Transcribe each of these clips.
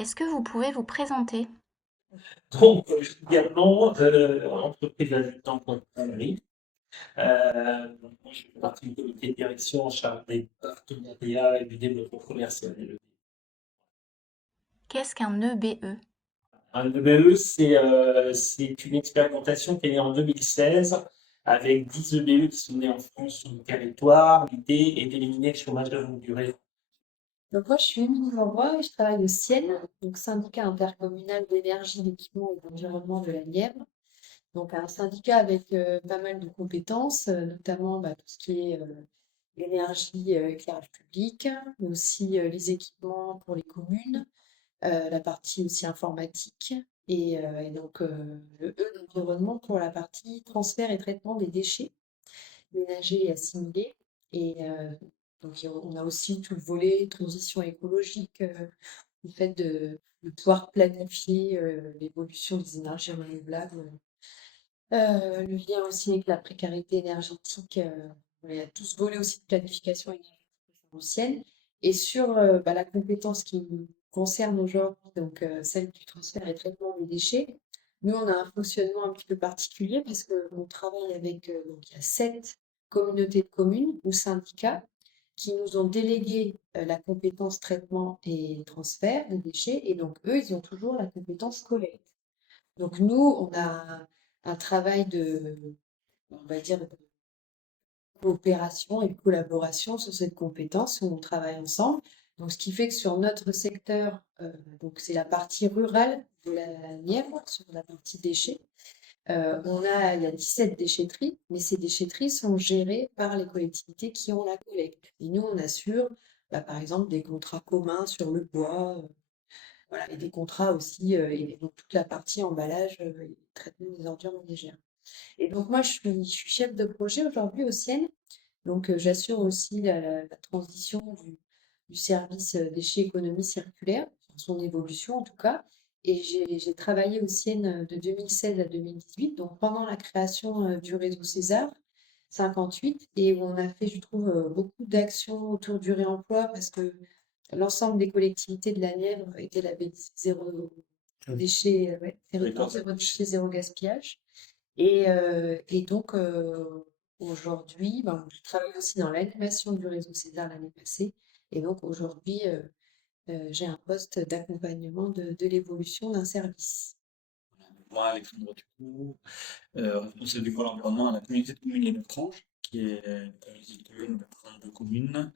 Est-ce que vous pouvez vous présenter? Donc, je suis également entreprise adjudant Paris. Donc, moi, je fais partie du comité de direction en charge des partenariats et du développement commercial. Qu'est-ce qu'un EBE? Un EBE, c'est une expérimentation qui est née en 2016 avec 10 EBE qui sont nés en France sur le territoire. L'idée est d'éliminer le chômage de longue durée. Donc moi, je suis Émilie Leroy et je travaille au CIEN, donc syndicat intercommunal d'énergie, d'équipement et d'environnement de la Nièvre. Donc un syndicat avec pas mal de compétences, notamment tout ce qui est l'énergie, éclairage public, mais aussi les équipements pour les communes, la partie aussi informatique et donc le E d'environnement pour la partie transfert et traitement des déchets ménagers et assimilés. Et donc, on a aussi tout le volet transition écologique, le fait de pouvoir planifier l'évolution des énergies renouvelables, le lien aussi avec la précarité énergétique. Il y a tout ce volet aussi de planification énergétique ancienne. Et sur la compétence qui nous concerne aujourd'hui, donc celle du transfert et traitement des déchets, nous, on a un fonctionnement un petit peu particulier parce qu'on travaille avec, donc il y a 7 communautés de communes ou syndicats qui nous ont délégué la compétence traitement et transfert des déchets. Et donc, eux, ils ont toujours la compétence collecte. Donc, nous, on a un travail on va dire, de coopération et de collaboration sur cette compétence où on travaille ensemble. Donc, ce qui fait que sur notre secteur, donc c'est la partie rurale de la Nièvre, sur la partie déchets, il y a 17 déchetteries, mais ces déchetteries sont gérées par les collectivités qui ont la collecte. Et nous, on assure, par exemple, des contrats communs sur le bois, voilà, et des contrats aussi, et donc toute la partie emballage et traitement des ordures ménagères. Et donc moi, je suis chef de projet aujourd'hui au CIEN, donc j'assure aussi la transition du service déchets économie circulaire, son évolution en tout cas. Et j'ai travaillé au CIEN de 2016 à 2018, donc pendant la création du réseau César 58, et où on a fait, je trouve, beaucoup d'actions autour du réemploi parce que l'ensemble des collectivités de la Nièvre étaient labellisées zéro déchet, ouais, territoire zéro déchet, zéro gaspillage. Et donc, aujourd'hui, je travaille aussi dans l'animation du réseau César l'année passée. Et donc, aujourd'hui, j'ai un poste d'accompagnement de l'évolution d'un service. Moi, Alexandre Ducou, responsable du pôle environnement à la communauté de communes Les Neuf-Tranches, qui est une communauté de communes de 32 communes.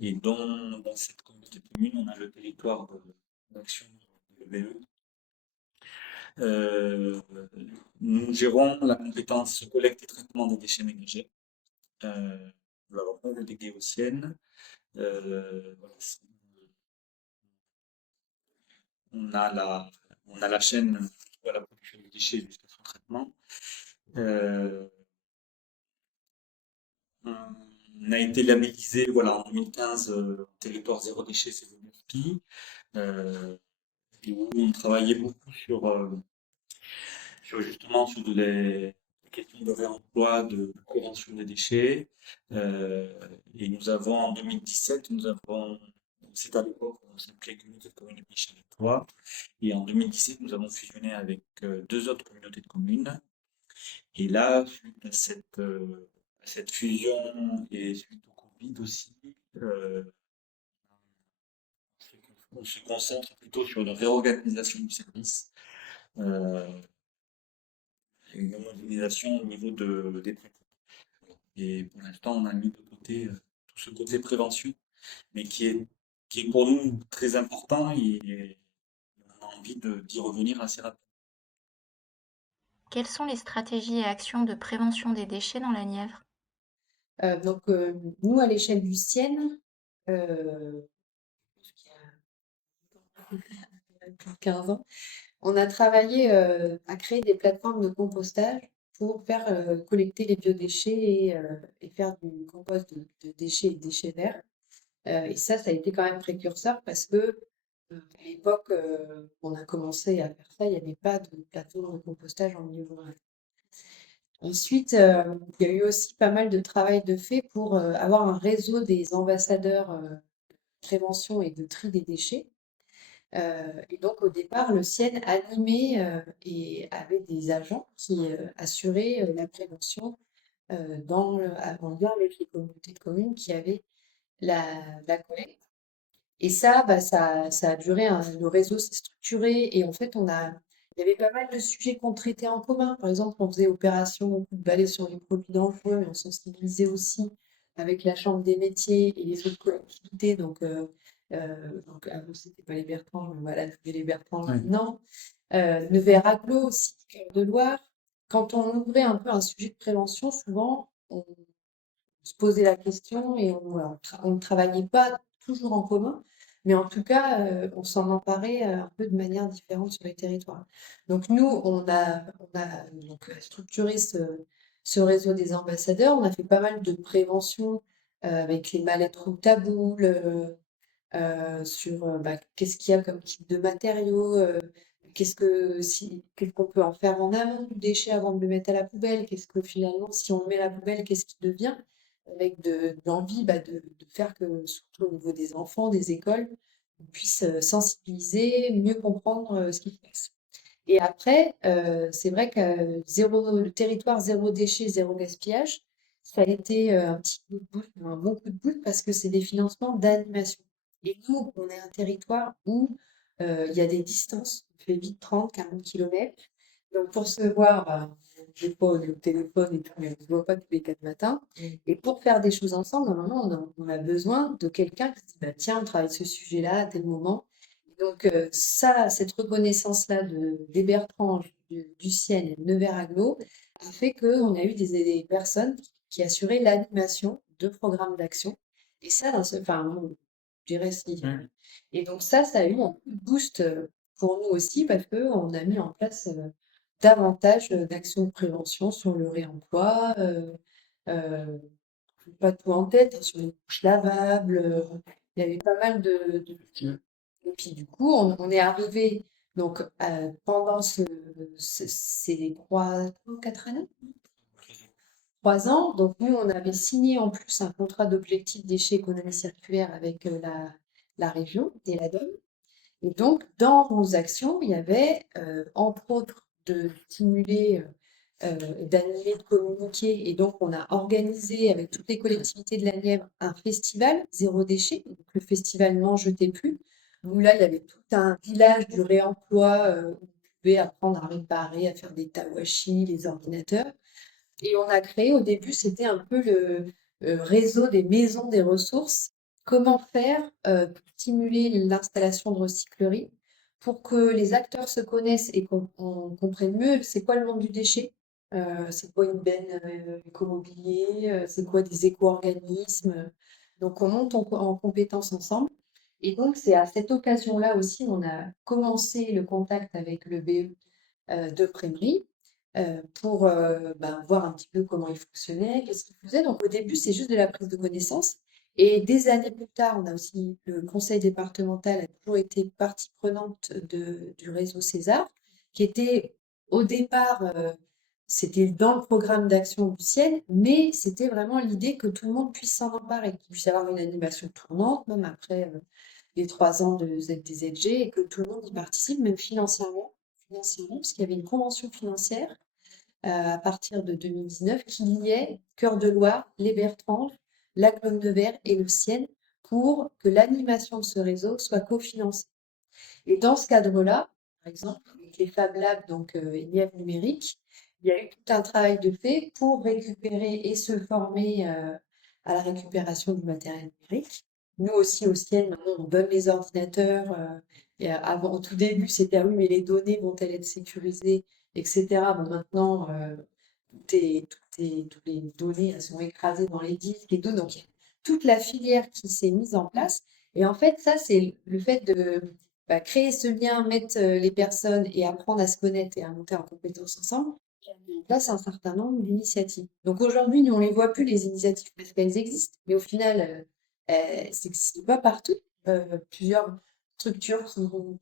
Et dans cette communauté de communes, on a le territoire d'action de l'EBE. Euh, Nous gérons la compétence collecte et traitement des déchets ménagers. Nous l'avons pas délégué aux siennes. Voilà, on a la, on a la chaîne de la production des déchets jusqu'à son traitement. Euh, on a été labellisé voilà, en 2015 territoire zéro déchet, c'est le et où on travaillait beaucoup justement sur les questions de réemploi, de prévention des déchets. Euh, et nous avons en 2017, c'est à l'époque où on s'appelait Communauté de communes Michel et Troyes. Et en 2017, nous avons fusionné avec deux autres communautés de communes. Et là, suite à cette fusion et suite au Covid aussi, euh, on se concentre plutôt sur une réorganisation du service. Euh, une homogenéisation au niveau des pratiques. Et pour l'instant, on a mis de côté tout ce côté prévention, mais qui est pour nous très important et on a envie d'y revenir assez rapidement. Quelles sont les stratégies et actions de prévention des déchets dans la Nièvre? Donc, nous, à l'échelle du CIEN, euh, plus de 15 ans, on a travaillé à créer des plateformes de compostage pour faire collecter les biodéchets et faire du compost de déchets et de déchets verts. Et ça a été quand même précurseur parce que à l'époque, on a commencé à faire ça, il n'y avait pas de plateforme de compostage en milieu rural. Ensuite, il y a eu aussi pas mal de travail de fait pour avoir un réseau des ambassadeurs prévention et de tri des déchets. Et donc au départ, le CIEN animait et avait des agents qui assuraient la prévention en lien avec les communautés de communes qui avaient la, la collecte. Et ça, ça a duré, le réseau s'est structuré et en fait, il y avait pas mal de sujets qu'on traitait en commun. Par exemple, on faisait opération coup de balai sur les produits dangereux, mais on sensibilisait aussi avec la Chambre des métiers et les autres collectivités. Donc avant, c'était pas les Bertrands, mais voilà, les Bertrands Ouais. maintenant. Nevers-Aglo aussi, Cœur de Loire. Quand on ouvrait un peu un sujet de prévention, souvent, on se posait la question et on ne travaillait pas toujours en commun, mais en tout cas, on s'en emparait un peu de manière différente sur les territoires. Donc nous, on a donc, structuré ce réseau des ambassadeurs. On a fait pas mal de prévention avec les mallettes route à boules, sur qu'est-ce qu'il y a comme type de matériaux, qu'est-ce qu'on peut en faire en amont du déchet avant de le mettre à la poubelle, qu'est-ce que finalement, si on le met à la poubelle, qu'est-ce qui devient, avec de l'envie de faire que, surtout au niveau des enfants, des écoles, on puisse sensibiliser, mieux comprendre ce qui se passe. Et après, c'est vrai que le territoire zéro déchet, zéro gaspillage, ça a été un petit coup de boost, un bon coup de boost parce que c'est des financements d'animation. Et nous, on est un territoire où il y a des distances, on fait vite 30, 40 kilomètres. Donc pour se voir, des fois on est au téléphone et tout, mais on ne se voit pas tous les 4 matins. Et pour faire des choses ensemble, normalement, on a besoin de quelqu'un qui se dit, bah, tiens, on travaille ce sujet-là à tel moment. Donc ça, cette reconnaissance-là des Bertrands, du Ciel et de Nevers-Aglo a fait qu'on a eu des personnes qui assuraient l'animation de programmes d'action. Et ça, enfin, bon, je dirais si. Ouais. Et donc ça a eu un coup de boost pour nous aussi parce qu'on a mis en place davantage d'actions de prévention sur le réemploi, euh, pas tout en tête, hein, sur les couches lavables. Il y avait pas mal et puis du coup, on est arrivé donc pendant ces 3 ou 4 années, 3 ans. Donc nous, on avait signé en plus un contrat d'objectif déchets économie circulaire avec la région et la DOM. Et donc, dans nos actions, il y avait, entre autres, de stimuler, d'animer, de communiquer. Et donc, on a organisé avec toutes les collectivités de la Nièvre un festival zéro déchet, donc le festival N'en jetez plus, où là, il y avait tout un village du réemploi où on pouvait apprendre à réparer, à faire des tawashi, les ordinateurs. Et on a créé, au début, c'était un peu le réseau des maisons des ressources. Comment faire pour stimuler l'installation de recyclerie pour que les acteurs se connaissent et qu'on comprenne mieux c'est quoi le monde du déchet, c'est quoi une benne écomobilier, c'est quoi des éco-organismes. Donc on monte en compétences ensemble. Et donc c'est à cette occasion-là aussi on a commencé le contact avec le BE de Prémery pour voir un petit peu comment il fonctionnait, qu'est-ce qu'il faisait. Donc au début, c'est juste de la prise de connaissance. Et des années plus tard, on a aussi le conseil départemental a toujours été partie prenante du réseau César, qui était au départ, c'était dans le programme d'action du ciel, mais c'était vraiment l'idée que tout le monde puisse s'en emparer, qu'il puisse y avoir une animation tournante, même après les 3 ans de ZDZG, et que tout le monde y participe, même financièrement, parce qu'il y avait une convention financière à partir de 2019 qui liait Cœur de Loire, les Bertranges, la Clone de Verre et le Ciel pour que l'animation de ce réseau soit cofinancée. Et dans ce cadre-là, par exemple, avec les Fab Labs, donc Nièvre numérique, il y a eu tout un travail de fait pour récupérer et se former à la récupération du matériel numérique. Nous aussi, au Ciel, maintenant, on donne les ordinateurs. Et avant, au tout début, c'était ah oui, mais les données vont-elles être sécurisées, etc. Bon, maintenant, toutes les données elles sont écrasées dans les disques et tout. Donc, il y a toute la filière qui s'est mise en place. Et en fait, ça, c'est le fait de créer ce lien, mettre les personnes et apprendre à se connaître et à monter en compétences ensemble, qui a mis en place un certain nombre d'initiatives. Donc aujourd'hui, nous, on ne les voit plus, les initiatives, parce qu'elles existent, mais au final, ça n'existe pas partout. Plusieurs structures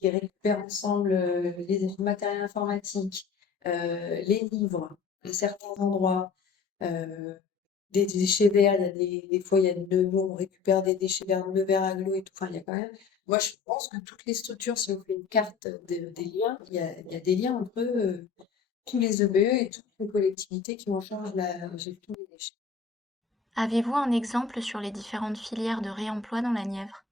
qui récupèrent ensemble les matériels informatiques, les livres, à certains endroits, des déchets verts, il y a des fois, il y a nous, on récupère des déchets verts de Nevers-Aglo et tout, enfin, il y a quand même Moi, je pense que toutes les structures, si on fait une carte des liens, il y a des liens entre tous les EBE et toutes les collectivités qui en charge la gestion des déchets. Avez-vous un exemple sur les différentes filières de réemploi dans la Nièvre?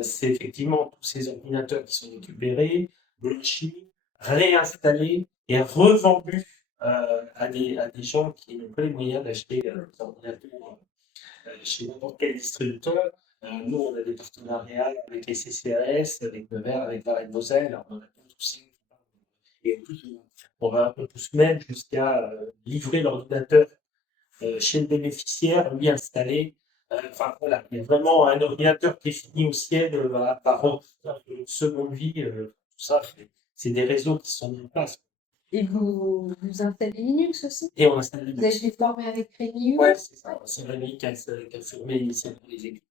C'est effectivement tous ces ordinateurs qui sont récupérés, blanchis, réinstallés et revendus à des gens qui n'ont pas les moyens d'acheter des ordinateurs chez n'importe quel distributeur. Nous, on a des partenariats avec les CCRS, avec Nevers, avec Varennes-Moselle, on en a tous aussi. Et en plus, on pousse même jusqu'à livrer l'ordinateur chez le bénéficiaire, lui installer. Enfin voilà, il y a vraiment un ordinateur qui est fini au ciel, va refaire une seconde vie. Tout ça, c'est des réseaux qui sont mis en place. Et vous installez Linux aussi? Et on installe Vous avez Linux. été formé avec Rémi? Ouais, c'est ça. C'est Rémi qui a formé initialement les équipes.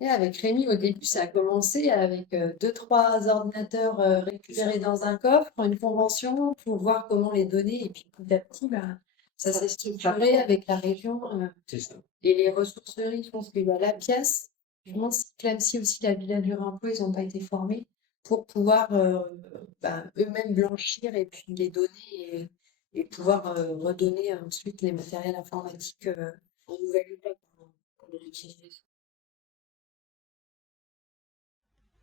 Et avec Rémi, au début, ça a commencé avec deux, trois ordinateurs récupérés dans un coffre, une convention pour voir comment les donner. Et puis petit à petit, bah, ça s'est structuré avec la région C'est ça. et les ressourceries. Je pense qu'il y a la pièce. Je me demande si Clamcy aussi, la Villa du Remploi, ils n'ont pas été formés pour pouvoir eux-mêmes blanchir et puis les donner et pouvoir redonner ensuite les matériels informatiques en nouvelle état pour les utiliser.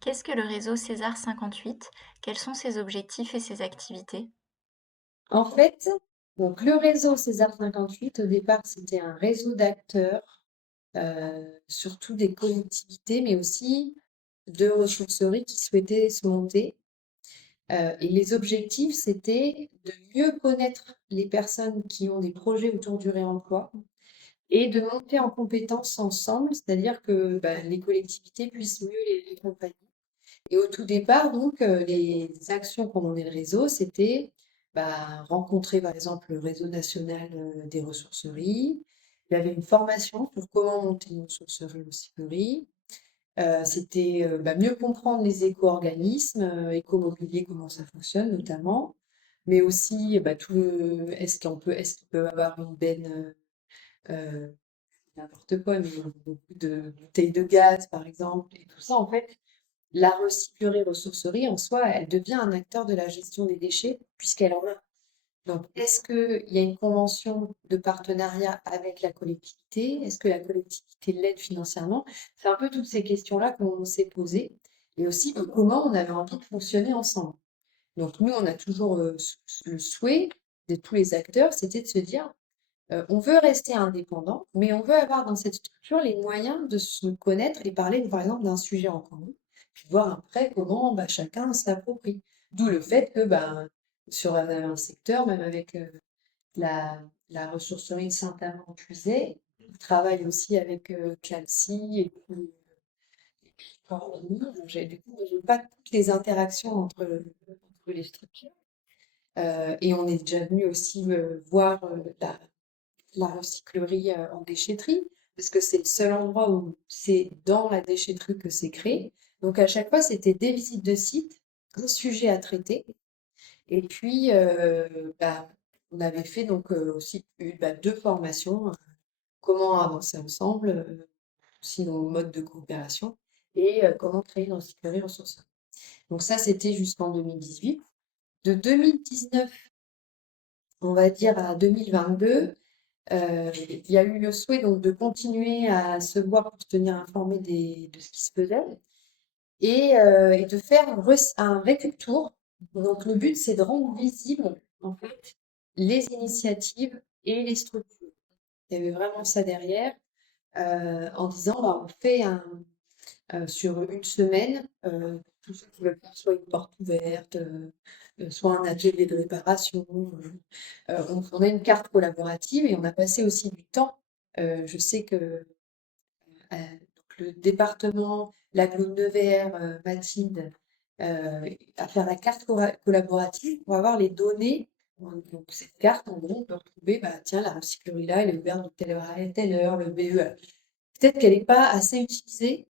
Qu'est-ce que le réseau César 58? Quels sont ses objectifs et ses activités? En fait, donc le réseau César 58, au départ, c'était un réseau d'acteurs, surtout des collectivités, mais aussi de ressourceries qui souhaitaient se monter. Et les objectifs, c'était de mieux connaître les personnes qui ont des projets autour du réemploi et de monter en compétences ensemble, c'est-à-dire que les collectivités puissent mieux les accompagner. Et au tout départ, donc, les actions pour monter le réseau, c'était rencontrer par exemple le réseau national des ressourceries. Il y avait une formation pour comment monter une ressourcerie en Sibérie. C'était mieux comprendre les éco-organismes, éco-mobilier, comment ça fonctionne notamment, mais aussi est-ce qu'il peut avoir une benne, euh, n'importe quoi, mais beaucoup de bouteilles de gaz par exemple, et tout ça en fait. La recyclerie ressourcerie, en soi, elle devient un acteur de la gestion des déchets puisqu'elle en a. Donc, est-ce qu'il y a une convention de partenariat avec la collectivité? Est-ce que la collectivité l'aide financièrement? C'est un peu toutes ces questions-là qu'on s'est posées. Et aussi, comment on avait envie de fonctionner ensemble. Donc, nous, on a toujours le souhait de tous les acteurs, c'était de se dire, on veut rester indépendant, mais on veut avoir dans cette structure les moyens de se connaître et parler, par exemple, d'un sujet en commun, puis voir après comment chacun s'approprie. D'où le fait que sur un secteur, même avec la, la ressourcerie de Saint-Amand-Puisaye, on travaille aussi avec Clalcy et puis Corbeny. Donc, du coup, j'ai pas toutes les interactions entre les structures. Et on est déjà venu aussi voir la recyclerie en déchetterie, parce que c'est le seul endroit où c'est dans la déchetterie que c'est créé. Donc à chaque fois, c'était des visites de site, un sujet à traiter. Et puis, on avait fait donc aussi deux formations, comment avancer ensemble, aussi nos modes de coopération, et comment créer une recyclerie ressourcerie. Donc ça, c'était jusqu'en 2018. De 2019, on va dire, à 2022, il y a eu le souhait donc de continuer à se voir pour se tenir informé de ce qui se faisait et de faire un récup tour. Donc le but, c'est de rendre visible en fait les initiatives et les structures. Il y avait vraiment ça derrière, en disant on fait sur une semaine, tous ceux qui veulent faire soit une porte ouverte, soit un atelier de réparation. On a une carte collaborative et on a passé aussi du temps. Je sais que donc le département, l'agglo de Nevers, Mathilde, à faire la carte collaborative pour avoir les données. Donc cette carte, en gros, on peut retrouver, tiens, la recyclerie là, elle est ouverte de telle heure à telle heure, le BE. Peut-être qu'elle n'est pas assez utilisée.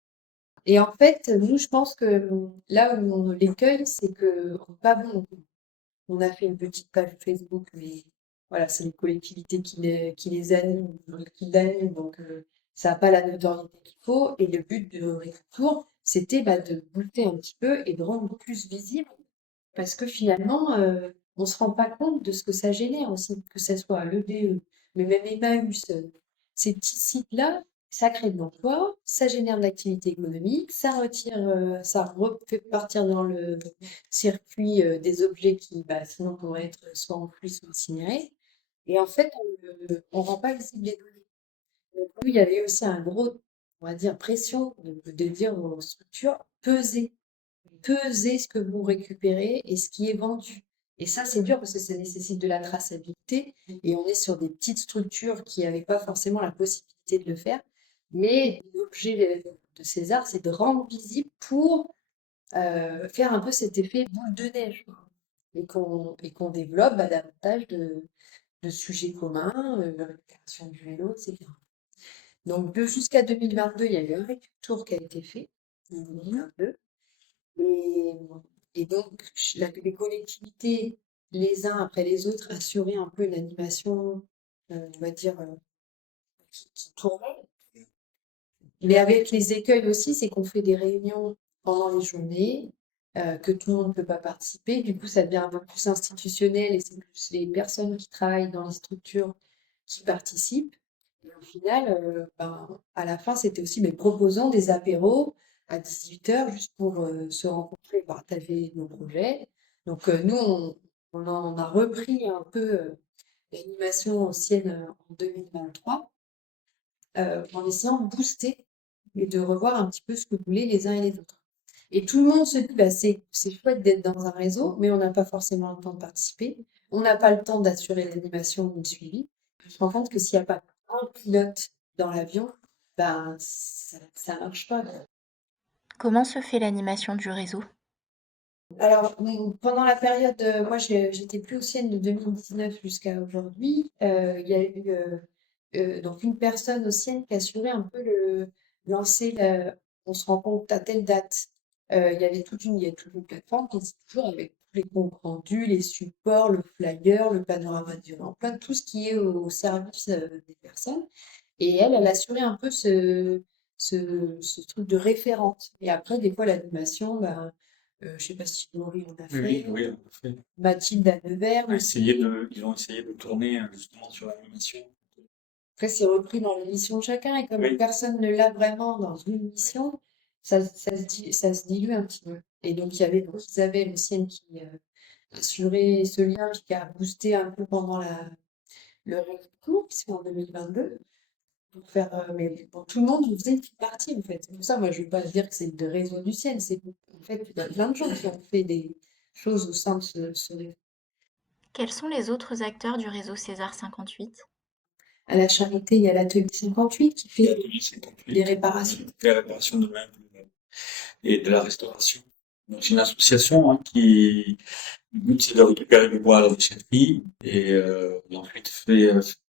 Et en fait, nous, je pense que là où on l'écueille, c'est que pas bon. On a fait une petite page Facebook, mais voilà, c'est les collectivités qui les animent, qui l'animent, donc ça n'a pas la notoriété qu'il faut. Et le but de Retour, c'était de goûter un petit peu et de rendre plus visible parce que finalement, on se rend pas compte de ce que ça génère aussi, que ça soit l'EDE, mais même Emmaüs, ces petits sites-là, ça crée de l'emploi, ça génère de l'activité économique, ça retire, ça refait partir dans le circuit des objets qui, sinon pourraient être soit enfouis, soit incinérés. Et en fait, on rend pas visible les données. Donc, nous, il y avait aussi un gros, on va dire, pression de dire aux structures, peser ce que vous récupérez et ce qui est vendu. Et ça, c'est dur parce que ça nécessite de la traçabilité et on est sur des petites structures qui n'avaient pas forcément la possibilité de le faire. Mais l'objet de César, c'est de rendre visible pour faire un peu cet effet boule de neige et qu'on développe davantage de sujets communs, la récupération du vélo, etc. Donc jusqu'à 2022, il y a eu un tour qui a été fait, 2022. Et, et donc, les collectivités, les uns après les autres, assuraient un peu l'animation, on va dire, qui tournait. Mais avec les écueils aussi, c'est qu'on fait des réunions pendant les journées, que tout le monde ne peut pas participer. Du coup, ça devient un peu plus institutionnel et c'est plus les personnes qui travaillent dans les structures qui participent. Et au final, à la fin, c'était aussi proposant des apéros à 18h juste pour se rencontrer, partager nos projets. Donc, nous, on en a repris un peu l'animation ancienne en 2023 en essayant de booster et de revoir un petit peu ce que voulaient les uns et les autres. Et tout le monde se dit, c'est chouette d'être dans un réseau, mais on n'a pas forcément le temps de participer. On n'a pas le temps d'assurer l'animation ou le suivi. Je me rends compte que s'il n'y a pas un pilote dans l'avion, ça marche pas, quoi. Comment se fait l'animation du réseau? Alors, pendant la période, moi j'étais plus ancienne de 2019 jusqu'à aujourd'hui, il y a eu donc une personne ancienne qui assurait un peu lancer on se rencontre à telle date. Il y a toute une plateforme qui existe toujours avec tous les comptes rendus, les supports, le flyer, le panorama du réemploi, tout ce qui est au service des personnes. Et elle assurait un peu ce truc de référente. Et après, des fois, l'animation, je sais pas si Laurie en a Oui, fait, oui, on a fait. Mathilde à Nevers aussi. Ils ont essayé de tourner justement sur l'animation. Après, c'est repris dans l'émission de chacun, et comme Oui, personne ne l'a vraiment dans une émission, ça se dilue un petit peu. Et donc, il y avait donc Isabelle Lucienne qui assurait ce lien, puis qui a boosté un peu pendant le cours, qui c'est en 2022, pour faire. Mais bon, tout le monde faisait une petite partie, en fait. C'est pour ça, moi, je ne veux pas dire que c'est le réseau du ciel, c'est en fait, il y a plein de gens qui ont fait des choses au sein de ce réseau. Quels sont les autres acteurs du réseau César 58? À la Charité, il y a l'atelier 58 qui il y a fait l'atelier 58, les réparations. la réparation de meubles et de la restauration. Donc, c'est une association qui, le but, c'est de récupérer le bois à la déchetterie et ensuite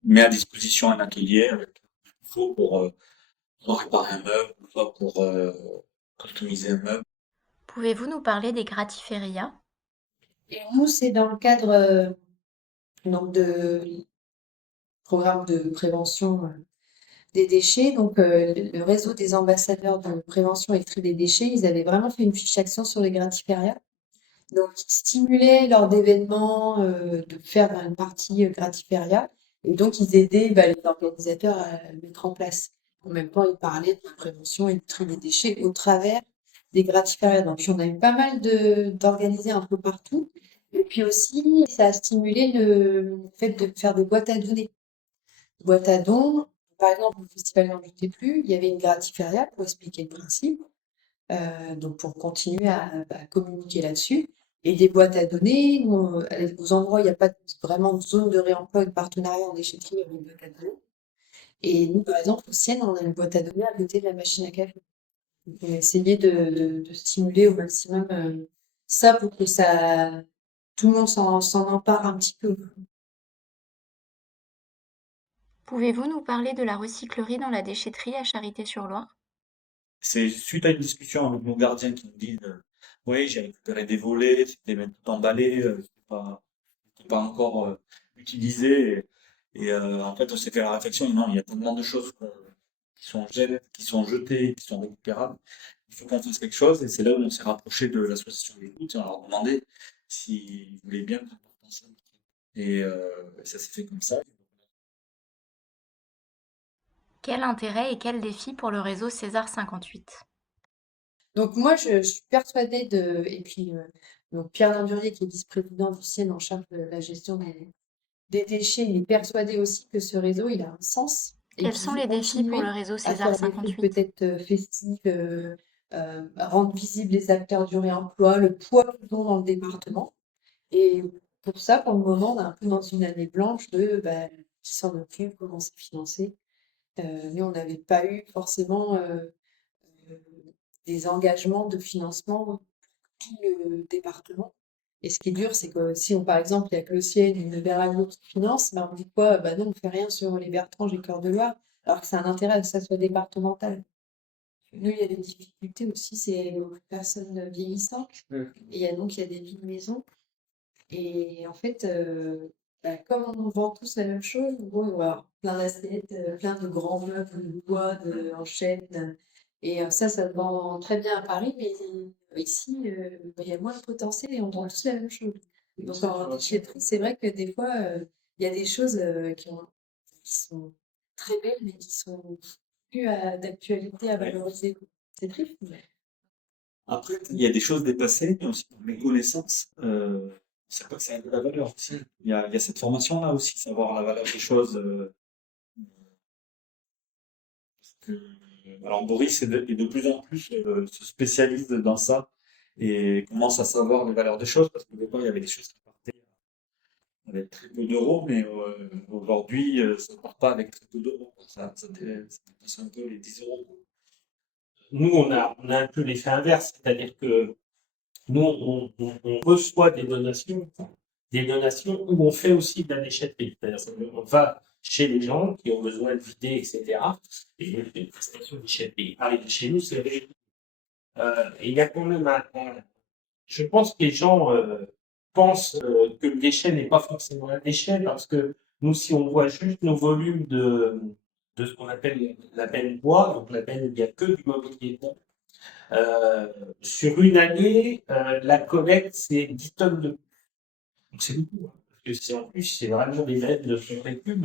met à disposition un atelier avec ce qu'il faut pour soit réparer un meuble, soit pour customiser un meuble. Pouvez-vous nous parler des gratiférias? Et nous, c'est dans le cadre donc de programme de prévention des déchets. Donc, le réseau des ambassadeurs de prévention et tri des déchets, ils avaient vraiment fait une fiche action sur les gratiférias. Donc, ils stimulaient lors d'événements de faire une partie gratiféria. Et donc, ils aidaient les organisateurs à le mettre en place. En même temps, ils parlaient de la prévention et du tri des déchets au travers des gratiférias. Donc, on a eu pas mal d'organisés un peu partout. Et puis aussi, ça a stimulé le fait de faire des boîtes à données. Boîte à dons, par exemple, au Festival N'en Doutez Plus, il y avait une gratiféria pour expliquer le principe, donc pour continuer à communiquer là-dessus. Et des boîtes à données, aux endroits où il n'y a pas vraiment de zone de réemploi ou de partenariat en déchetterie, il y a une boîte à données. Et nous, par exemple, au Sienne, on a une boîte à données à côté de la machine à café. Donc, on a essayé de stimuler au maximum ça pour que tout le monde s'en empare un petit peu. Pouvez-vous nous parler de la recyclerie dans la déchetterie à Charité-sur-Loire? C'est suite à une discussion avec nos gardiens qui nous disent oui, j'ai récupéré des volets, c'était même tout emballé, c'était pas encore utilisé. En fait, on s'est fait la réflexion, non, il y a tellement de choses qui sont jetées, qui sont récupérables. il faut qu'on fasse quelque chose. Et c'est là où on s'est rapproché de l'association d'écoute et on leur a demandé s'ils voulaient bien qu'on parte ensemble. Et ça s'est fait comme ça. Quel intérêt et quel défi pour le réseau César 58? Donc moi, je suis persuadée et puis donc Pierre Landurier, qui est vice-président du CIEN en charge de la gestion des déchets, il est persuadé aussi que ce réseau, il a un sens et Quels qu'il sont faut les défis pour le continuer réseau à César faire des trucs 58? peut-être festifs, rendre visibles les acteurs du réemploi, le poids qu'ils ont dans le département. Et pour ça, pour le moment, on est un peu dans une année blanche qui s'en occupe, comment c'est financé. Mais on n'avait pas eu forcément euh, des engagements de financement pour tout le département. Et ce qui est dur, c'est que si par exemple, il n'y a que le ciel et une Veraglo qui finance, on dit quoi? Bah non, on fait rien sur les Bertranges et Cœur de Loire, alors que c'est un intérêt que ça soit départemental. Nous, il y a des difficultés aussi, c'est les personnes vieillissantes. Et il y a des vides maisons. Et en fait, comme on vend tous la même chose, bon, on va avoir plein d'assiettes, plein de grands meubles de bois, en chêne. Et ça se vend très bien à Paris, mais ici, il y a moins de potentiel et on vend tous la même chose. Donc en déchetterie, c'est vrai que des fois, il y a des choses qui sont très belles, mais qui sont plus d'actualité à valoriser. C'est triste, mais Après, il y a des choses dépassées, mais aussi pour mes connaissances, c'est pas que ça a de la valeur aussi. Il y a cette formation-là aussi, savoir la valeur des choses. Alors Boris est de plus en plus se spécialise dans ça et commence à savoir les valeurs des choses parce que des fois il y avait des choses qui partaient avec très peu d'euros, mais aujourd'hui ça ne part pas avec très peu d'euros. Ça dépasse un peu les 10 euros. Nous, on a un peu l'effet inverse, c'est-à-dire que nous, on reçoit des donations où on fait aussi de la déchetterie. C'est-à-dire qu'on va chez les gens qui ont besoin de vider, etc. Et on fait une prestation de déchetterie. Arrive chez nous, c'est réglé. Et il y a quand même je pense que les gens pensent que le déchet n'est pas forcément un déchet parce que nous, si on voit juste nos volumes de ce qu'on appelle la benne bois, donc la benne, il n'y a que du mobilier bois. Sur une année, la collecte, c'est 10 tonnes de. Donc c'est beaucoup, hein, parce que en plus, c'est vraiment des bennes de 100 cubes.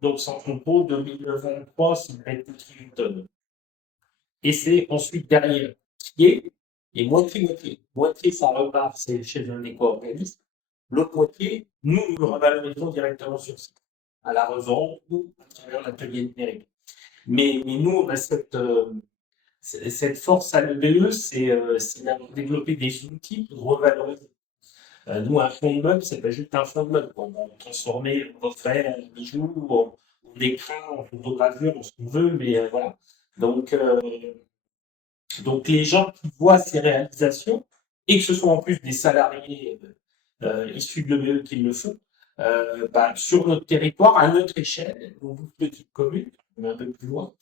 Donc sans compo, 2023, c'est 28 tonnes. Et c'est ensuite derrière trié et moitié-moitié. Moitié, ça repart, c'est chez un éco-organisme. L'autre moitié, nous le revalorisons directement sur site, à la revente ou à travers l'atelier numérique. Mais nous, on a cette force à l'EBE, c'est d'avoir développé des outils pour revaloriser. Nous, un fond de meuble, c'est pas juste un fond de meuble. On va transformer, on va faire en bijoux, en écrin, en photogravure, en ce qu'on veut, mais voilà. Donc, donc les gens qui voient ces réalisations, et que ce sont en plus des salariés issus de l'EBE qui le font, sur notre territoire, à notre échelle, dans une petite commune, mais un peu plus loin,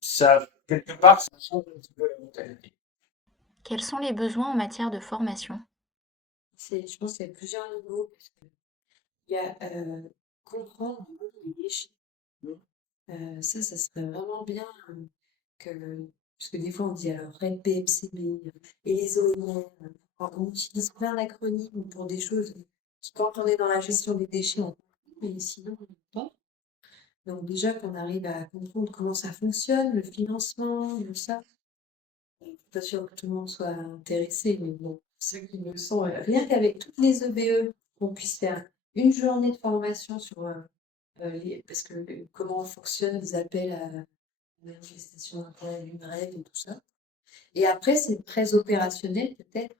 ça, quelque part, ça change un petit peu la mentalité. Quels sont les besoins en matière de formation? je pense qu'il y a plusieurs niveaux. Il y a comprendre le monde des déchets. Ça serait vraiment bien parce que des fois on dit alors RED, PMCB et les ONR, on utilise plein d'acronymes pour des choses qui, quand on est dans la gestion des déchets, on comprend, mais sinon, on ne pas. Donc déjà qu'on arrive à comprendre comment ça fonctionne, le financement, tout ça. Je ne suis pas sûre que tout le monde soit intéressé, mais bon, ceux qui le sont, rien qu'avec toutes les EBE, qu'on puisse faire une journée de formation sur parce que comment fonctionnent les appels à manifestation d'intérêt d'une règle et tout ça. Et après, c'est très opérationnel peut-être,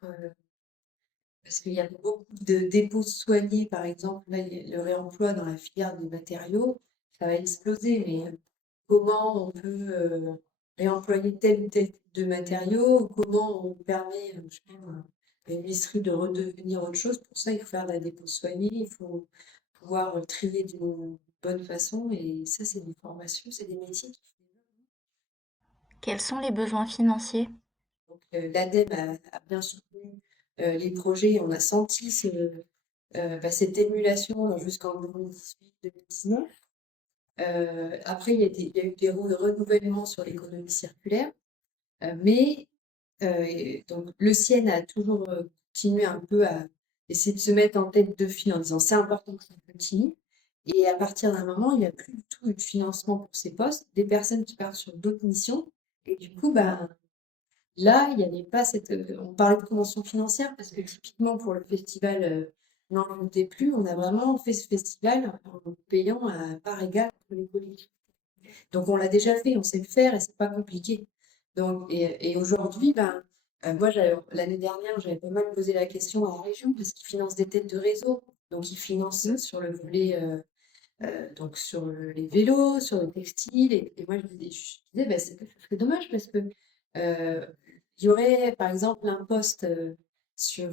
parce qu'il y a beaucoup de dépôts soignés, par exemple, là, le réemploi dans la filière des matériaux, ça va exploser, mais comment on peut réemployer tel ou tel type de matériaux, comment on permet, je sais pas, à une literie de redevenir autre chose. Pour ça, il faut faire de la dépôt soignée, il faut pouvoir trier d'une bonne façon, et ça, c'est des formations, c'est des métiers qui Quels sont les besoins financiers? donc, l'ADEME a bien soutenu les projets. On a senti cette émulation jusqu'en 2018-2019. Après, il y a eu des renouvellements sur l'économie circulaire, mais donc le CIEN a toujours continué un peu à essayer de se mettre en tête de file en disant c'est important que ça continue. Et à partir d'un moment, il n'y a plus du tout eu de financement pour ces postes, des personnes qui partent sur d'autres missions. Et du coup, ben, là, il n'y avait pas cette. On parlait de convention financière parce que typiquement pour le festival N'en doutez plus, on a vraiment fait ce festival en payant à part égale pour les collectivités. Donc on l'a déjà fait, on sait le faire et c'est pas compliqué. Donc, et aujourd'hui, ben, moi, l'année dernière, j'avais pas mal posé la question à la région parce qu'ils financent des têtes de réseau. Donc ils financent sur le volet, donc sur les vélos, sur le textile. Et moi, je disais ben, c'est dommage parce que il y aurait, par exemple, un poste sur,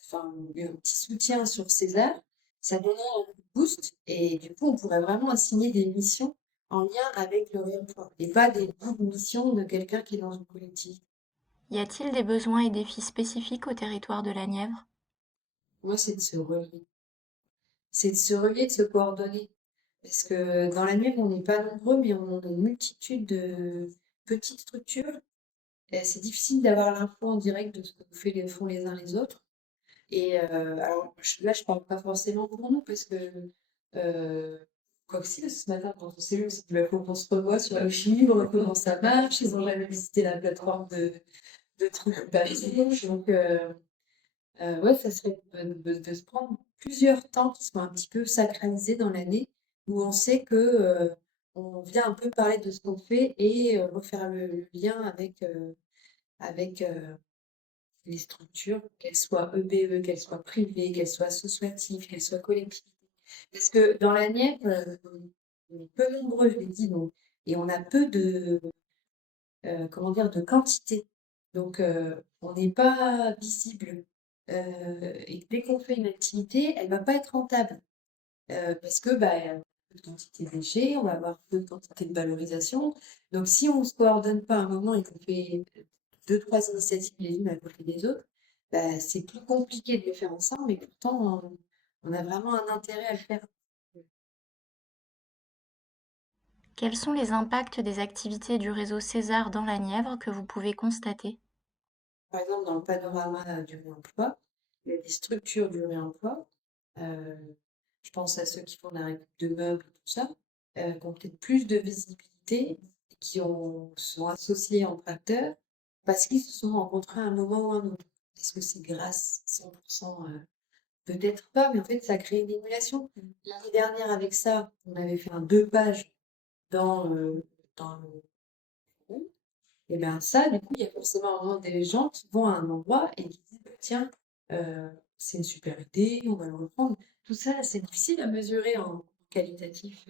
enfin, un petit soutien sur César, ça donnait un coup de boost et du coup, on pourrait vraiment assigner des missions en lien avec le réemploi et pas des bouts de missions de quelqu'un qui est dans une collectivité. Y a-t-il des besoins et défis spécifiques au territoire de la Nièvre? Moi, c'est de se relier. C'est de se relier, de se coordonner. Parce que dans la Nièvre, on n'est pas nombreux, mais on a une multitude de petites structures. Et c'est difficile d'avoir l'info en direct de ce que font les uns les autres. Et alors, là, je parle pas forcément pour nous, parce que, quoi que si, ce matin, quand on s'est vu, il faut qu'on se revoie sur la fibre, comment ça marche, ils ont jamais visité la plateforme de trucs basiques. Donc, ouais, ça serait de se prendre plusieurs temps qui soient un petit peu sacralisés dans l'année, où on sait que on vient un peu parler de ce qu'on fait et refaire le lien avec les structures, qu'elles soient EBE, qu'elles soient privées, qu'elles soient associatives, qu'elles soient collectives. Parce que dans la Nièvre, on est peu nombreux, je l'ai dit, donc, et on a peu de, comment dire, de quantité. Donc, on n'est pas visible. Et dès qu'on fait une activité, elle va pas être rentable. Parce que, bah, il y a peu de quantité de déchets, on va avoir peu de quantité de valorisation. Donc, si on ne se coordonne pas à un moment et qu'on fait deux, trois initiatives les unes à côté des autres, bah, c'est plus compliqué de les faire ensemble, mais pourtant, on a vraiment un intérêt à le faire. Quels sont les impacts des activités du réseau César dans la Nièvre que vous pouvez constater? Par exemple, dans le panorama du réemploi, il y a des structures du réemploi. euh, je pense à ceux qui font la récup de meubles, tout ça, qui ont peut-être plus de visibilité, et sont associés entre acteurs, parce qu'ils se sont rencontrés à un moment ou à un autre. Est-ce que c'est grâce 100%? Peut-être pas, mais en fait, ça crée une émulation. L'année dernière, avec ça, on avait fait un 2 pages dans le groupe. Et bien ça, du coup, il y a forcément un moment des gens qui vont à un endroit et qui disent, bah, tiens, c'est une super idée, on va le reprendre. Tout ça, c'est difficile à mesurer en qualitatif.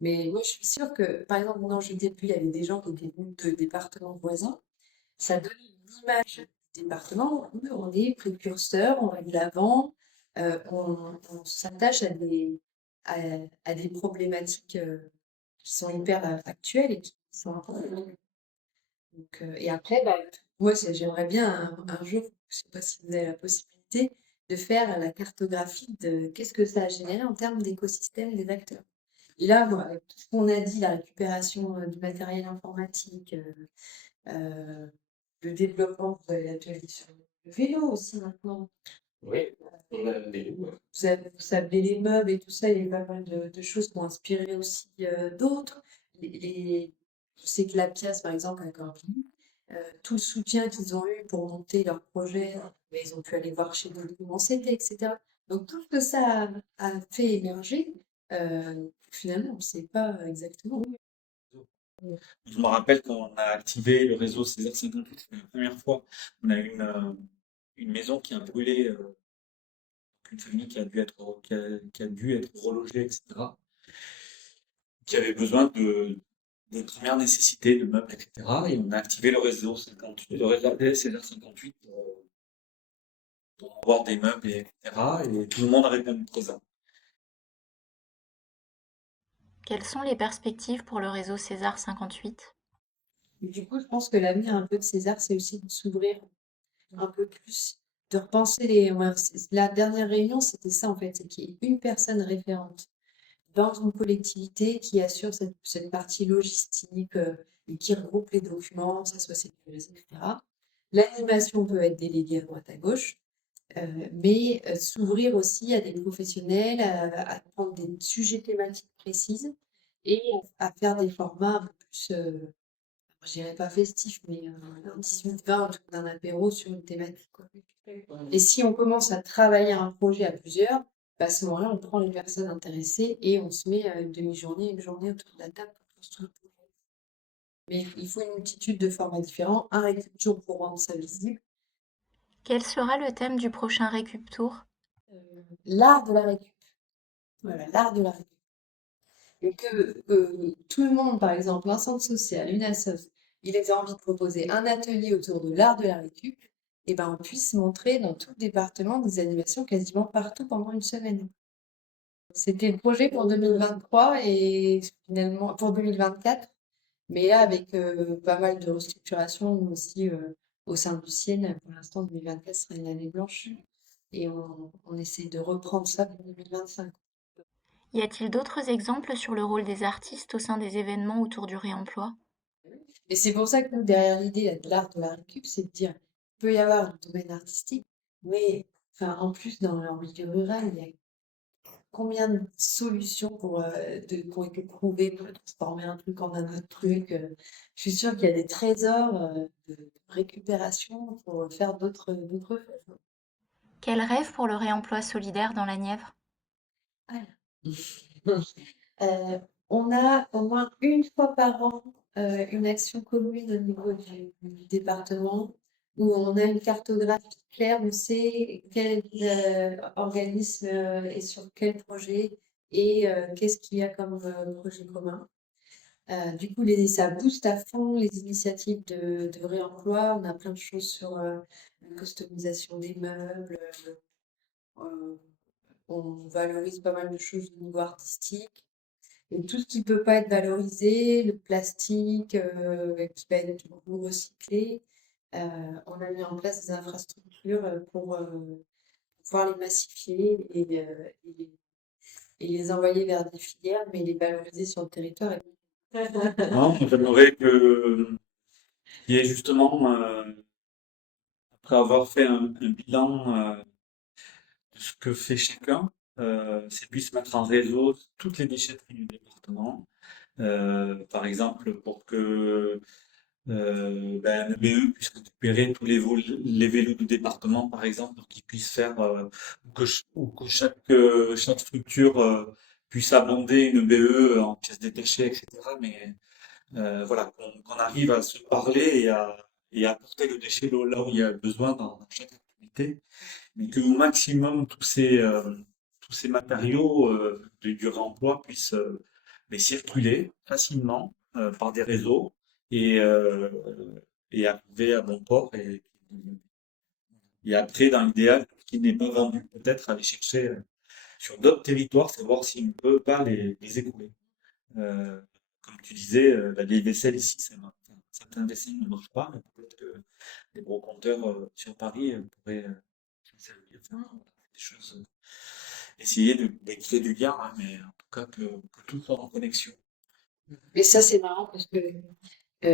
Mais moi, je suis sûre que, par exemple, dans Je dis plus, il y avait des gens qui étaient venus de départements voisins. Ça donne une image du département où on est précurseur, on va de l'avant, on s'attache à, à des problématiques qui sont hyper actuelles et qui sont importantes. Donc, et après, bah, moi, j'aimerais bien un jour, je sais pas si vous avez la possibilité, de faire la cartographie de qu'est-ce que ça a généré en termes d'écosystème des acteurs. Et là, moi, avec tout ce qu'on a dit, la récupération du matériel informatique, euh, le développement, vous avez l'atelier sur le vélo aussi maintenant. Oui, on a des loups. Vous savez les meubles et tout ça, il y a eu pas mal de choses qui ont inspiré aussi d'autres. Je sais que la pièce, par exemple, à Corvigny, tout le soutien qu'ils ont eu pour monter leur projet, mais ils ont pu aller voir chez nous comment c'était, etc. Donc tout ce que ça a fait émerger, finalement, on ne sait pas exactement. Je me rappelle quand on a activé le réseau César 58, c'était la première fois. On a eu une maison qui a brûlé, une famille qui a dû être relogée, etc. Qui avait besoin des premières nécessités, de meubles, etc. Et on a activé le réseau 58, le réseau César 58 pour avoir des meubles, etc. Et tout le monde a répondu présent. Quelles sont les perspectives pour le réseau César 58? Et du coup, je pense que l'avenir un peu de César, c'est aussi de s'ouvrir un peu plus, de repenser la dernière réunion, c'était ça en fait, c'est qu'il y ait une personne référente dans une collectivité qui assure cette partie logistique et qui regroupe les documents, que ça soit sécurisé, etc. L'animation peut être déléguée à droite à gauche, mais s'ouvrir aussi à des professionnels, à prendre des sujets thématiques précises et à faire des formats un peu plus, je dirais pas festifs, mais 18-20 autour d'un apéro sur une thématique, quoi. Et si on commence à travailler un projet à plusieurs, bah, à ce moment-là, on prend les personnes intéressées et on se met à une demi-journée, une journée autour de la table pour construire le projet. Mais il faut une multitude de formats différents, un récup tour pour rendre ça visible, Quel sera le thème du prochain Récup Tour? l'art de la récup. Voilà, l'art de la récup. Et que tout le monde, par exemple, un centre social, une association, il ait envie de proposer un atelier autour de l'art de la récup, et ben on puisse montrer dans tout le département des animations quasiment partout pendant une semaine. C'était le projet pour 2023 et finalement pour 2024, mais là avec pas mal de restructuration aussi au sein du CIEN, pour l'instant 2024 sera une année blanche et on essaie de reprendre ça pour 2025. Y a-t-il d'autres exemples sur le rôle des artistes au sein des événements autour du réemploi? Et c'est pour ça que nous, derrière l'idée de l'art de la récup, c'est de dire, il peut y avoir un domaine artistique, mais enfin, en plus, dans le milieu rural, il y a combien de solutions qui ont été trouvées pour transformer un truc en un autre truc. Je suis sûre qu'il y a des trésors de récupération pour faire d'autres choses. Quel rêve pour le réemploi solidaire dans la Nièvre? Euh, on a au moins une fois par an une action commune au niveau du département où on a une cartographie claire, on sait quel organisme est sur quel projet et qu'est-ce qu'il y a comme projet commun. Du coup, ça booste à fond les initiatives de réemploi. On a plein de choses sur la customisation des meubles. euh, on valorise pas mal de choses au niveau artistique. Et tout ce qui peut pas être valorisé, le plastique qui va être du coup recyclé, on a mis en place des infrastructures pour pouvoir les massifier et les envoyer vers des filières, mais les valoriser sur le territoire. Non, j'aimerais qu'il y ait justement, après avoir fait un bilan de ce que fait chacun, c'est puisse mettre en réseau toutes les déchetteries du département. Par exemple, pour que un EBE puisse récupérer tous les vélos du département, par exemple, pour qu'ils puissent faire, ou que chaque structure puisse abonder une EBE en pièces détachées, etc. Mais voilà, qu'on arrive à se parler et à apporter le déchet là où il y a besoin dans chaque activité, mais que au maximum tous ces matériaux du réemploi puissent les circuler facilement par des réseaux et, euh, et arriver à bon port. Et après, dans l'idéal, ce qui n'est pas vendu, peut-être aller chercher sur d'autres territoires, savoir si on ne peut pas les écouler. Euh, Comme tu disais, la vieille vaisselle ici, certains vaisselles ne marchent pas, mais peut-être que les gros compteurs sur Paris pourraient s'en servir, enfin, des choses, essayer de créer du lien, hein, mais en tout cas que tout soit en connexion. Mais ça, c'est marrant parce que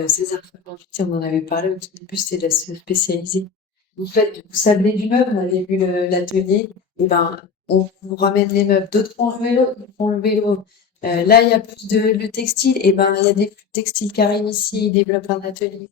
César Fabanti, on en avait parlé au tout début, c'est de se spécialiser. Vous faites, vous sablez du meuble, on avait vu l'atelier, et ben, on vous ramène les meubles. D'autres font le vélo, d'autres font le vélo. Là, il y a plus le textile, et ben, il y a des flux de textile qui arrivent ici, ils développent un atelier.